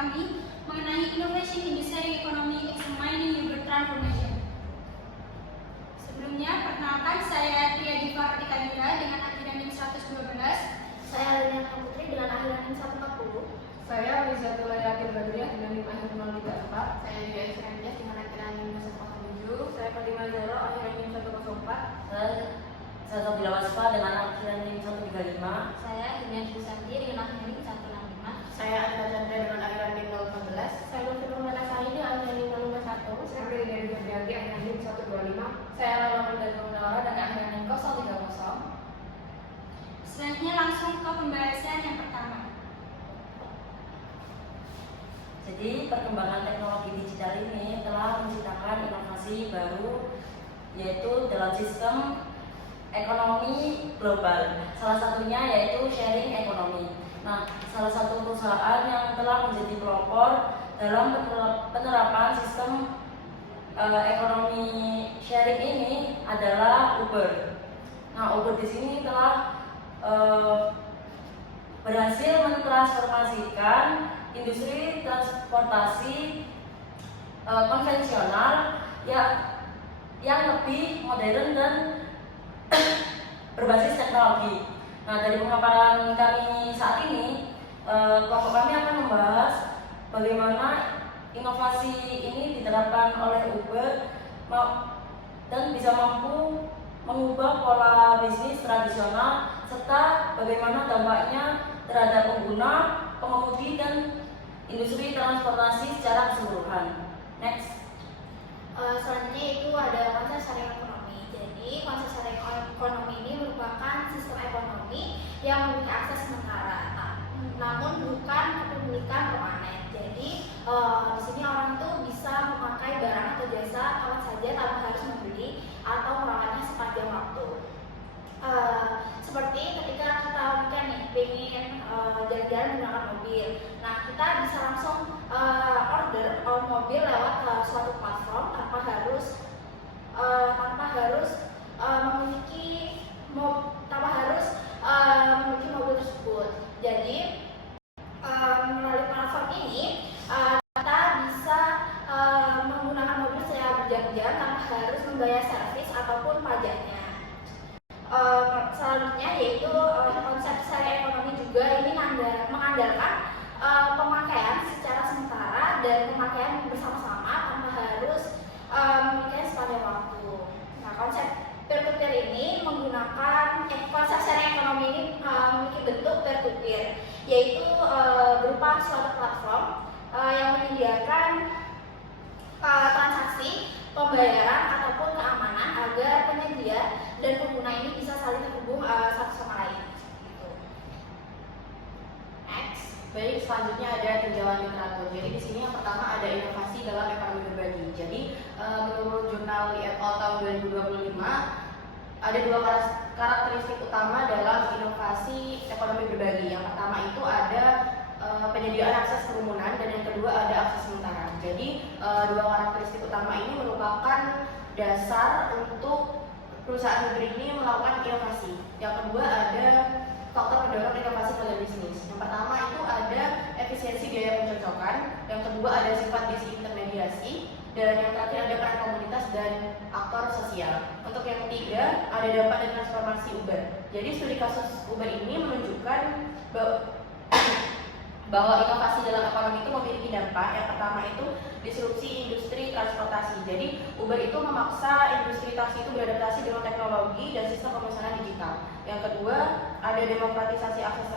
kami mengenai Innovation in the Sharing Economy Examining Uber Transformation. Sebelumnya, perkenalkan saya Tia Diva Kartika Dira dengan akhiran NIM 112. Saya Liliana Putri dengan akhiran NIM 140. Saya Wizatul Yakin Badriah dengan NIM akhir 034. Saya Dia Isranjas dengan akhiran NIM 107. Saya Fatimah Zahra akhiran NIM 104. Saya Sabila Wasfa dengan akhiran NIM 135. Saya Hidayat Susanti dengan akhiran NIM 165. Saya Anta Chandra dengan akhiran NIM 014. Saya Nufir Metasari dengan akhiran NIM 051. Saya Brigadier Febrianti akhiran NIM 125. Saya Lala Murdani Munawara dengan akhiran NIM 030. Selanjutnya langsung ke pembahasan yang pertama. Jadi perkembangan teknologi digital ini telah menciptakan inovasi baru yaitu dalam sistem ekonomi global. Salah satunya yaitu sharing ekonomi. Nah, salah satu perusahaan yang telah menjadi pelopor dalam penerapan sistem ekonomi sharing ini adalah Uber. Nah, Uber di sini telah berhasil mentransformasikan industri transportasi konvensional yang lebih modern dan berbasis teknologi. Nah, dari pemaparan kami saat ini, kelompok kami akan membahas bagaimana inovasi ini diterapkan oleh Uber dan bisa mampu mengubah pola bisnis tradisional serta bagaimana dampaknya terhadap pengguna, pengemudi, dan industri transportasi secara keseluruhan. Next. Selanjutnya itu ada konsep sharing ekonomi. Jadi konsep sharing ekonomi ini merupakan sistem ekonomi yang memiliki akses sementara, namun bukan kepemilikan permanen. Jadi di sini orang tuh bisa memakai barang atau jasa kapan saja tanpa harus membeli atau merawatnya sepanjang waktu. Seperti ketika kita mungkin nih pengen jalan-jalan menggunakan mobil, nah kita bisa langsung order mobil lewat suatu platform tanpa harus memiliki mobil tersebut. Jadi melalui platform ini kita bisa menggunakan mobil secara berjam-jam tanpa harus membayar servis ataupun pajaknya. Selanjutnya yaitu konsep sharing ekonomi juga ini mengandalkan pemakaian secara sementara dan pemakaian bersama-sama tanpa harus memakai sepanjang waktu. Nah, konsep peer-to-peer ini konsep sharing ekonomi ini memiliki bentuk peer-to-peer, yaitu berupa suatu platform yang menyediakan transaksi, pembayaran ataupun keamanan agar penyedia dan pengguna ini bisa saling terhubung satu sama lain. Gitu. Next. Baik, selanjutnya ada tinjauan literatur. Jadi di sini yang pertama ada inovasi dalam ekonomi berbagi. Jadi menurut jurnal Li et al. Tahun 2025 ada dua karakteristik utama dalam inovasi ekonomi berbagi. Yang pertama itu ada penyediaan akses kerumunan dan yang kedua ada akses sementara. Jadi dua karakteristik utama ini merupakan dasar untuk perusahaan Uber ini melakukan inovasi. Yang kedua ada faktor pendorong inovasi pada bisnis. Yang pertama itu ada efisiensi biaya pencocokan, yang kedua ada sifat disintermediasi, dan yang terakhir ada peran komunitas dan aktor sosial. Untuk yang ketiga ada dampak dan transformasi Uber. Jadi studi kasus Uber ini menunjukkan bahwa inovasi dalam ekonomi itu memiliki dampak. Yang pertama itu disrupsi industri transportasi. Jadi Uber itu memaksa industri taksi itu beradaptasi dengan teknologi dan sistem pemesanan digital. Yang kedua ada demokratisasi akses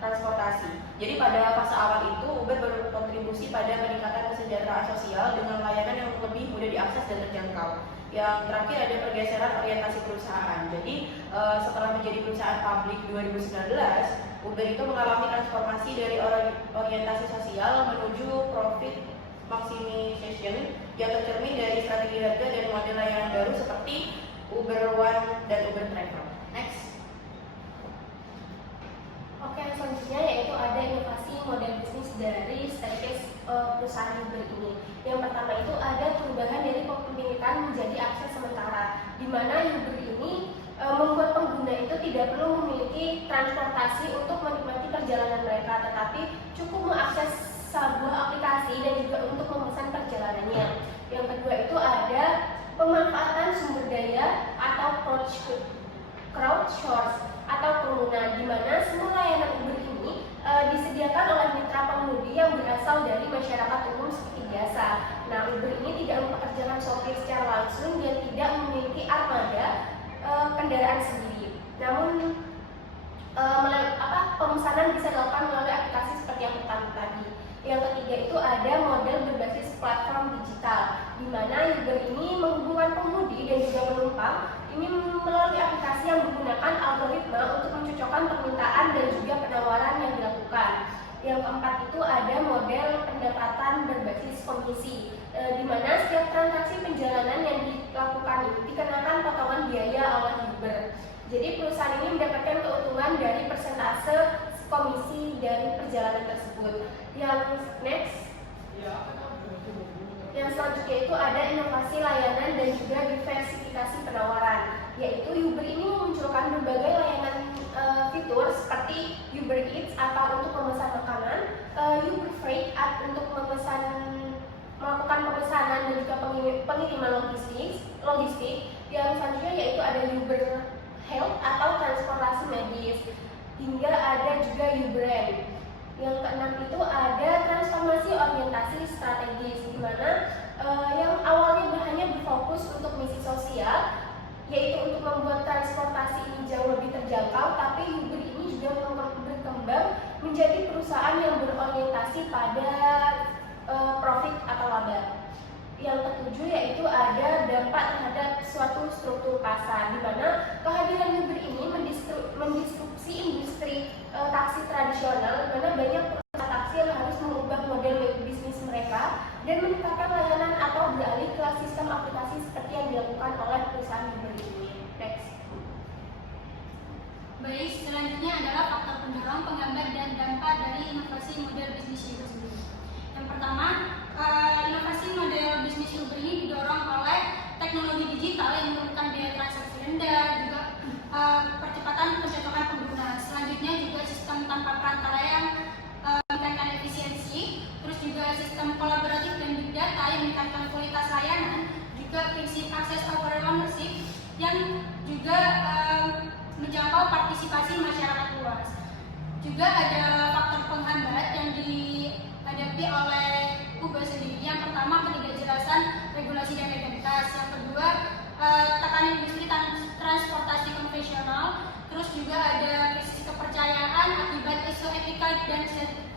transportasi. Jadi pada fase awal itu Uber berkontribusi pada peningkatan kesejahteraan sosial dengan layanan yang lebih mudah diakses dan terjangkau. Yang terakhir ada pergeseran orientasi perusahaan. Jadi setelah menjadi perusahaan publik 2019, Uber itu mengalami transformasi dari orientasi sosial menuju profit maximization yang tercermin dari strategi harga dan model layanan baru seperti Uber One dan Uber Travel. Next. Oke, selanjutnya yaitu ada inovasi model bisnis dari staircase perusahaan Uber ini. Yang pertama itu ada perubahan dari kepemilikan menjadi akses sementara, di mana Uber ini membuat pengguna itu tidak perlu memiliki transportasi untuk menikmati perjalanan mereka, tetapi cukup mengakses sebuah crowdsource atau pengguna, di mana semua layanan Uber ini disediakan oleh mitra pengemudi yang berasal dari masyarakat umum seperti biasa. Nah, Uber ini tidak mempekerjakan sopir secara langsung dan tidak memiliki armada kendaraan sendiri. Namun pemesanan bisa dilakukan melalui aplikasi seperti yang pertama tadi. Yang ketiga itu ada model berbasis platform digital, di mana Uber ini menghubungkan pengemudi dan juga penumpang ini melalui aplikasi yang menggunakan algoritma untuk mencocokkan permintaan dan juga penawaran yang dilakukan. Yang keempat itu ada model pendapatan berbasis komisi, di mana setiap transaksi perjalanan yang dilakukan itu dikenakan potongan biaya oleh Uber. Jadi perusahaan ini mendapatkan keuntungan dari persentase komisi dari perjalanan tersebut. Yang selanjutnya itu ada inovasi layanan dan juga diversifikasi penawaran, yaitu Uber ini memunculkan berbagai layanan fitur seperti Uber Eats atau untuk memesan makanan, Uber Freight untuk melakukan pemesanan dan juga pengiriman logistik. Yang selanjutnya yaitu ada Uber Health atau transportasi medis, hingga ada juga Uber. Yang keenam itu ada transformasi orientasi strategis, di mana yang awalnya hanya berfokus untuk misi sosial, yaitu untuk membuat transportasi ini jauh lebih terjangkau, tapi Uber ini juga berkembang menjadi perusahaan yang berorientasi pada profit atau laba. Yang ketujuh yaitu ada dampak terhadap suatu struktur pasar, di mana kehadiran Uber ini mendisrupsi industri taksi tradisional, di mana banyak perusahaan taksi yang harus mengubah model bisnis mereka dan meningkatkan layanan atau beralih ke sistem aplikasi seperti yang dilakukan oleh perusahaan Uber ini. Next. Baik, selanjutnya adalah faktor pendorong, penghambat, dan dampak dari inovasi model bisnis Uber sendiri. Yang pertama, inovasi model bisnis Uber ini didorong oleh teknologi digital yang memerlukan biaya transaksi rendah, juga percepatan pencocokan pengguna. Selanjutnya juga sistem tanpa perantara yang meningkatkan efisiensi, terus juga sistem kolaboratif dan big data yang meningkatkan kualitas layanan, juga prinsip akses over ownership yang juga menjangkau partisipasi masyarakat luas. Juga ada faktor penghambat yang dihadapi oleh Uber sendiri. Yang pertama, ketidakjelasan regulasi dan legalitas. Yang kedua, tekanan industri transportasi konvensional. Terus juga ada krisis kepercayaan akibat isu etika dan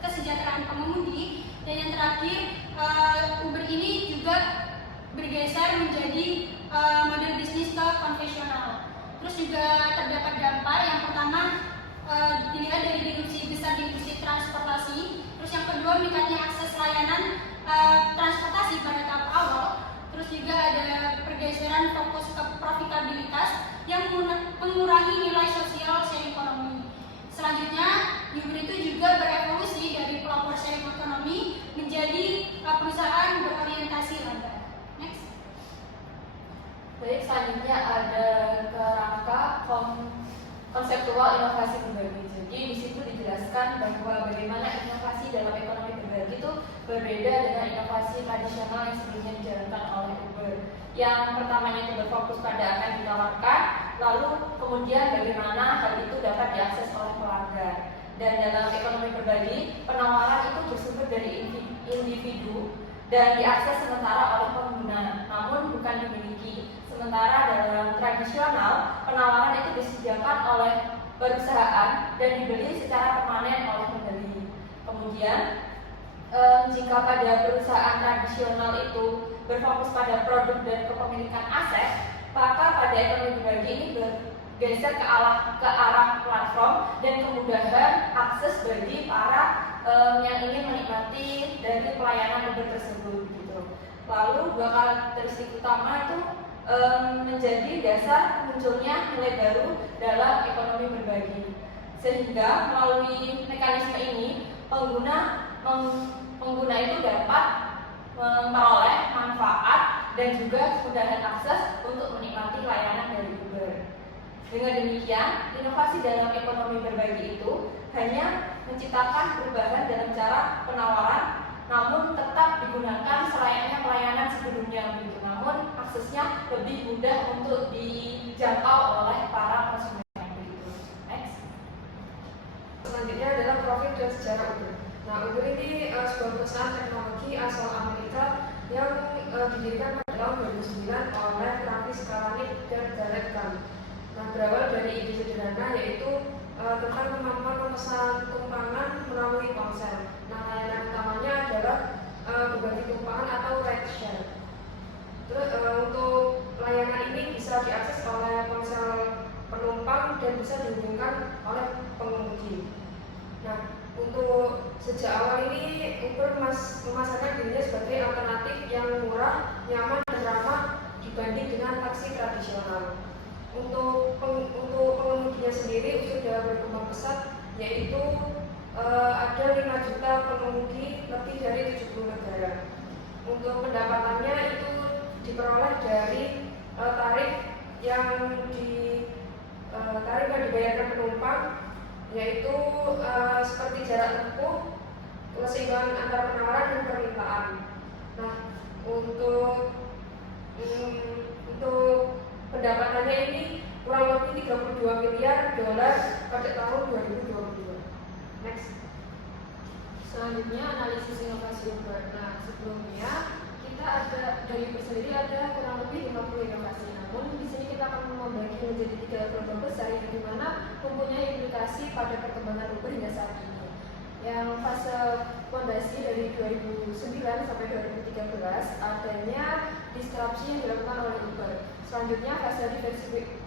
kesejahteraan pengemudi. Dan yang terakhir, Uber ini juga bergeser menjadi model bisnis ke konvensional. Terus juga terdapat dampak. Yang pertama, dilihat dari disrupsi besar di industri transportasi. Terus yang kedua, meningkatnya akses layanan transportasi pada tahap awal. Terus juga ada pergeseran fokus ke profitabilitas yang mengurangi nilai sosial sharing ekonomi. Selanjutnya, Uber itu juga berevolusi dari pelopor sharing ekonomi menjadi perusahaan berorientasi laba. Next. Baik, selanjutnya ada kerangka konseptual inovasi berbagi. Jadi di situ dijelaskan bahwa bagaimana inovasi dalam ekonomi berbagi itu berbeda dengan inovasi tradisional yang sebelumnya dijalankan oleh Uber. Yang pertamanya itu berfokus pada apa yang ditawarkan, lalu kemudian bagaimana hal itu dapat diakses oleh pelanggan. Dan dalam ekonomi berbagi, penawaran itu bersumber dari individu dan diakses sementara oleh pengguna, namun bukan dimiliki. Sementara dalam tradisional, penawaran itu disediakan oleh perusahaan dan dibeli secara permanen oleh pembeli. Kemudian, jika pada perusahaan tradisional itu berfokus pada produk dan kepemilikan aset, maka pada ekonomi berbagi ini bergeser ke arah platform dan kemudahan akses bagi para yang ingin menikmati dari pelayanan Uber tersebut. Gitu. Lalu dua karakteristik utama itu menjadi dasar munculnya nilai baru dalam ekonomi berbagi, sehingga melalui mekanisme ini pengguna itu dapat memperoleh manfaat dan juga kemudahan akses untuk menikmati layanan dari Uber. Dengan demikian, inovasi dalam ekonomi berbagi itu hanya menciptakan perubahan dalam cara penawaran, namun tetap digunakan selayaknya pelayanan sebelumnya begitu. Namun aksesnya lebih mudah untuk dijangkau oleh dan sejarah Uber. Nah, Uber ini sebuah perusahaan teknologi asal Amerika yang didirikan pada tahun 2009 oleh Travis Kalanick dan Garrett Camp. Nah, berawal dari ide sederhana yaitu tentang kemampuan memesan tumpangan melalui ponsel. Nah, layanan utamanya adalah berbagi tumpangan atau ride share. Terus untuk layanan ini bisa diakses oleh ponsel penumpang dan bisa dihubungkan oleh pengemudi. Nah, untuk sejak awal ini Uber memasarkan dirinya sebagai alternatif yang murah, nyaman, dan ramah dibanding dengan taksi tradisional. Untuk pengemudinya sendiri sudah berkembang pesat, yaitu ada 5 juta pengemudi lebih dari 70 negara. Untuk pendapatannya itu diperoleh dari tarif yang dibayarkan penumpang, yaitu seperti jarak tempuh, keseimbangan antara penawaran dan permintaan. Nah, untuk pendapatannya ini kurang lebih 32 miliar dolar pada tahun 2022. Next. Selanjutnya analisis inovasi Uber. Nah, sebelumnya kita ada dari Uber sendiri ada kurang lebih 50 inovasi. Namun di sini kita akan membagi menjadi 3 kelompok besar yang dimana mempunyai implikasi pada perkembangan Uber hingga saat ini. Yang fase fondasi dari 2009 sampai 2013 adanya disrupsi yang dilakukan oleh Uber. Selanjutnya fase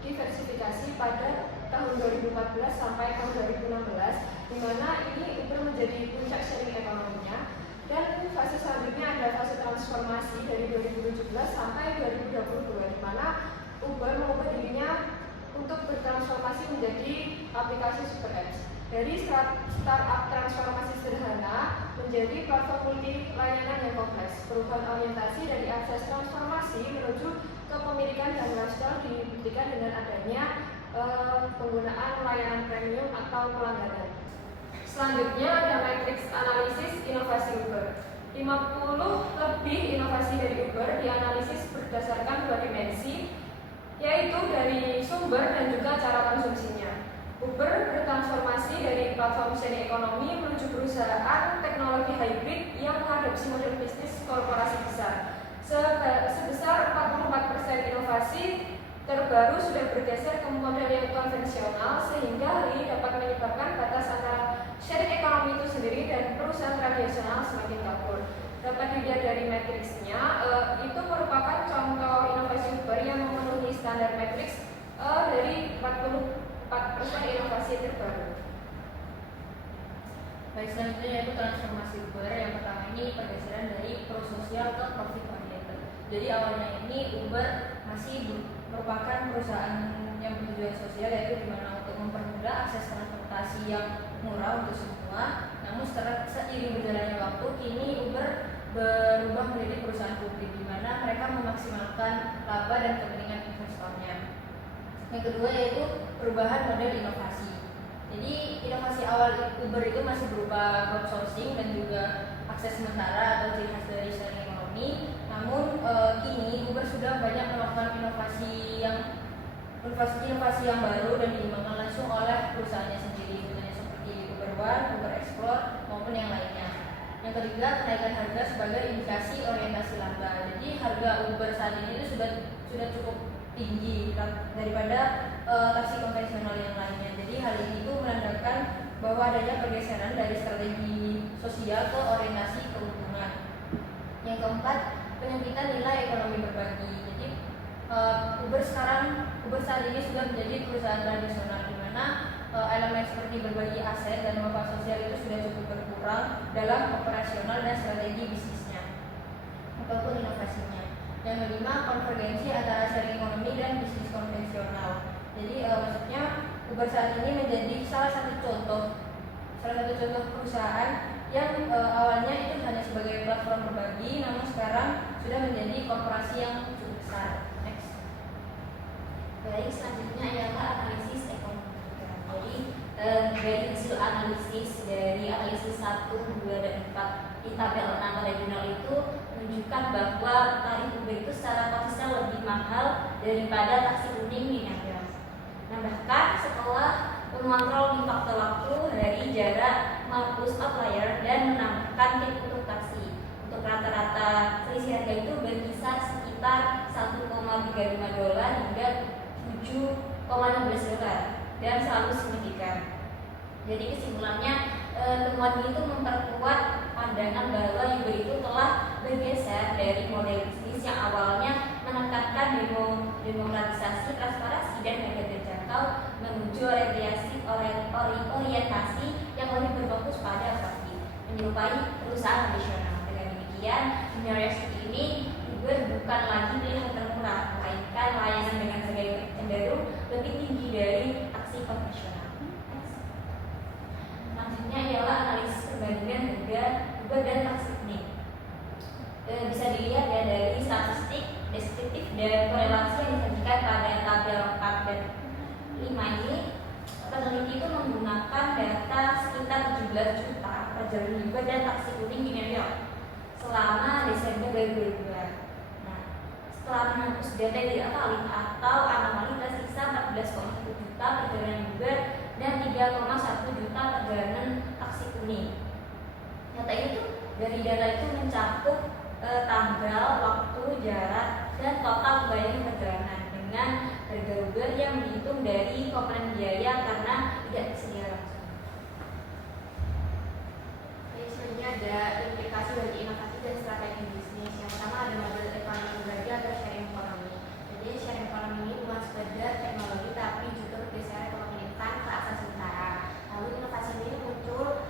diversifikasi pada tahun 2014 sampai tahun 2016, di mana ini Uber menjadi puncak sharing ekonominya. Dan fase selanjutnya ada fase transformasi dari 2017 sampai 2022, di mana Uber mengubah dirinya untuk bertransformasi menjadi aplikasi super apps. Dari startup transformasi sederhana menjadi platform multi layanan yang kompleks. Perubahan orientasi dari akses transformasi menuju kepemilikan dan lifestyle dibuktikan dengan adanya penggunaan layanan premium atau pelanggaran. Selanjutnya ada matriks analisis inovasi Uber. 50 lebih inovasi dari Uber dianalisis berdasarkan 2 dimensi, yaitu dari sumber dan juga cara konsumsinya. Uber bertransformasi dari platform sharing ekonomi menuju perusahaan teknologi hybrid yang mengadopsi model bisnis korporasi besar. Sebesar 44% inovasi terbaru sudah bergeser ke model yang konvensional, sehingga hal ini dapat menyebabkan batas antara sharing ekonomi itu sendiri dan perusahaan tradisional semakin kabur. Dapat dilihat dari matriksnya, itu merupakan contoh inovasi Uber yang memenuhi standar matriks dari 44% inovasi terbaru. Baik, selanjutnya yaitu transformasi Uber. Yang pertama ini pergeseran dari prososial ke profit oriented. Jadi awalnya ini Uber masih merupakan perusahaan yang bertujuan sosial, yaitu dimana untuk mempermudah akses transportasi yang murah untuk semua. Namun seiring berjalannya waktu, kini Uber berubah menjadi perusahaan publik, di mana mereka memaksimalkan laba dan kepentingan investornya. Yang kedua yaitu perubahan model inovasi. Jadi inovasi awal Uber itu masih berupa crowdsourcing dan juga akses sementara atau ciri khas dari sharing ekonomi. Namun kini Uber sudah banyak melakukan inovasi yang baru dan dikembangkan langsung oleh perusahaannya sendiri, misalnya seperti Uber One, Uber Explore maupun yang lainnya. Yang ketiga, kenaikan harga sebagai indikasi orientasi laba. Jadi harga Uber saat ini itu sudah cukup tinggi daripada taksi konvensional yang lainnya. Jadi hal ini itu menandakan bahwa adanya pergeseran dari strategi sosial ke orientasi keuntungan. Yang keempat, penyempitan nilai ekonomi berbagi. Jadi Uber saat ini sudah menjadi perusahaan tradisional, di mana elemen seperti berbagi aset dan manfaat sosial itu sudah cukup berkurang dalam operasional dan strategi bisnisnya ataupun inovasinya. Yang kelima, konvergensi antara sharing ekonomi dan bisnis konvensional. Jadi maksudnya Uber saat ini menjadi salah satu contoh perusahaan yang awalnya itu hanya sebagai platform berbagi, namun sekarang sudah menjadi korporasi yang cukup besar. Next. Baik, selanjutnya ialah analisis ekonomi. Jadi dari hasil analisis dari analisis 1, 2, dan 4 di tabel 6 regional itu menunjukkan bahwa tarif Uber itu secara konsisten lebih mahal daripada taksi kuning di Niaga. Nah, bahkan setelah mengontrol di faktor waktu dari jarak menghapus outlier dan menambahkan tip untuk taksi. Untuk rata-rata selisih harga itu berkisar sekitar $1,35 hingga $7,16 dan selalu signifikan. Jadi kesimpulannya, temuan ini itu memperkuat pandangan bahwa Uber itu telah bergeser dari model bisnis yang awalnya menekankan demokratisasi, transparansi, dan harga terjangkau menuju orientasi yang lebih berfokus pada profit, menyerupai perusahaan tradisional. Dengan demikian, di generasi ini Uber bukan lagi pilihan termurah, melainkan layanan dengan harga yang cenderung lebih tinggi dari taksi konvensional. Selanjutnya ialah analisis perbandingan harga Uber dan taksi ini. Bisa dilihat ya dari statistik, deskriptif, dan korelasi yang disajikan pada tabel 4 dan 5 ini. Peneliti itu menggunakan data sekitar 17 juta perjalanan Uber dan taksi kuning di New York selama Desember 2022. Nah, setelah menghapus data yang tidak valid atau anomali, tersisa 14,1 juta perjalanan Uber dan 3,1 juta perjalanan taksi kuning. Data itu dari data itu mencakup tanggal, waktu, jarak, dan total pembayaran perjalanan dengan harga Uber yang dihitung dari komponen biaya karena tidak tersedia langsung. Selanjutnya ada implikasi bagi inovasi dan strategi bisnis. Yang pertama ada model ekonomi berbagi atau sharing economy. Jadi sharing economy ini bukan sekedar teknologi tapi juga bergeser kepemilikan ke atas sementara. Lalu inovasi ini muncul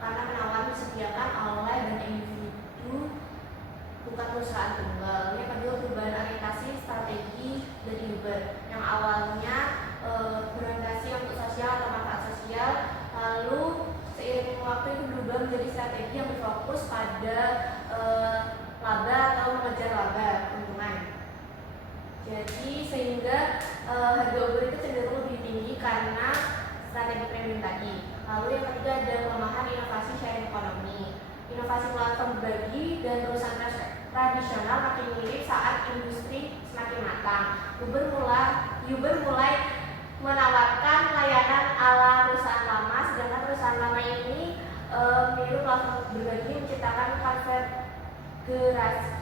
karena menawan disediakan oleh banyak individu, bukan perusahaan tunggal. Yang kedua, perubahan orientasi strategi dari Uber yang awalnya berorientasi untuk sosial atau manfaat sosial, lalu seiring waktu itu berubah menjadi strategi yang berfokus pada laba atau mengejar laba, keuntungan. Jadi sehingga harga Uber itu cenderung lebih tinggi karena strategi premium tadi. Lalu yang ketiga ada pelemahan inovasi sharing economy. Inovasi platform berbagi dan perusahaan tradisional makin mirip saat industri semakin matang. Uber mulai menawarkan layanan ala perusahaan lama, sedangkan perusahaan lama ini meniru platform berbagi menciptakan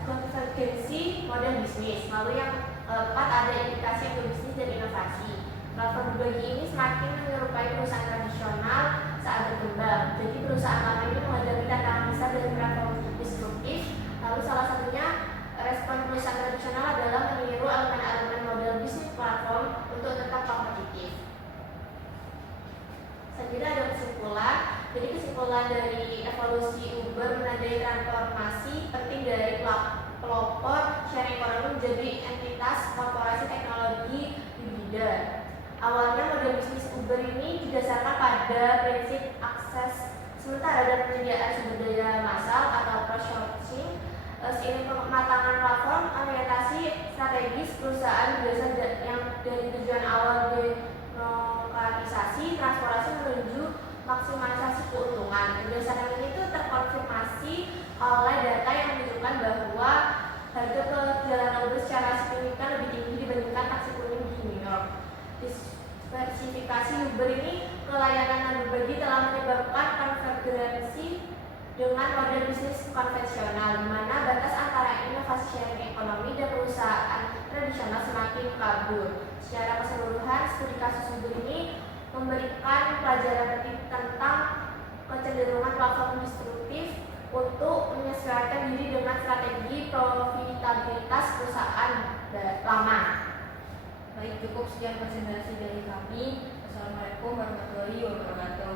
konvergensi model bisnis. Lalu yang keempat ada indikasi ekobisnis dan inovasi. Platform berbagi ini semakin menyerupai perusahaan tradisional saat berkembang. Jadi perusahaan lama ini menghadapi tantangan besar dari platform disruptif. Lalu salah satunya respon perusahaan tradisional adalah meniru elemen-elemen model bisnis platform untuk tetap kompetitif. Selanjutnya ada kesimpulan. Jadi kesimpulan dari evolusi Uber menandai transformasi penting dari pelopor sharing economy menjadi entitas korporasi teknologi hibrida. Awalnya model bisnis Uber ini didasarkan pada prinsip akses sementara dan penyediaan sumber daya massal atau crowdsourcing. Seiring pematangan platform, orientasi strategis perusahaan berdasar yang dari tujuan awal demokratisasi, transformasi menuju maksimalisasi keuntungan. Berdasarkan ini itu terkonfirmasi oleh data yang menunjukkan bahwa harga perjalanan Uber secara signifikan lebih tinggi dibandingkan taksi kuning di New York. Diversifikasi Uber ini ke layanan berbagi telah menyebabkan konvergensi dengan model bisnis konvensional, di mana batas antara inovasi sharing ekonomi dan perusahaan tradisional semakin kabur. Secara keseluruhan, studi kasus Uber ini memberikan pelajaran penting tentang kecenderungan platform disruptif untuk menyesuaikan diri dengan strategi profitabilitas perusahaan lama. Baik, cukup sekian presentasi dari kami. Assalamualaikum warahmatullahi wabarakatuh.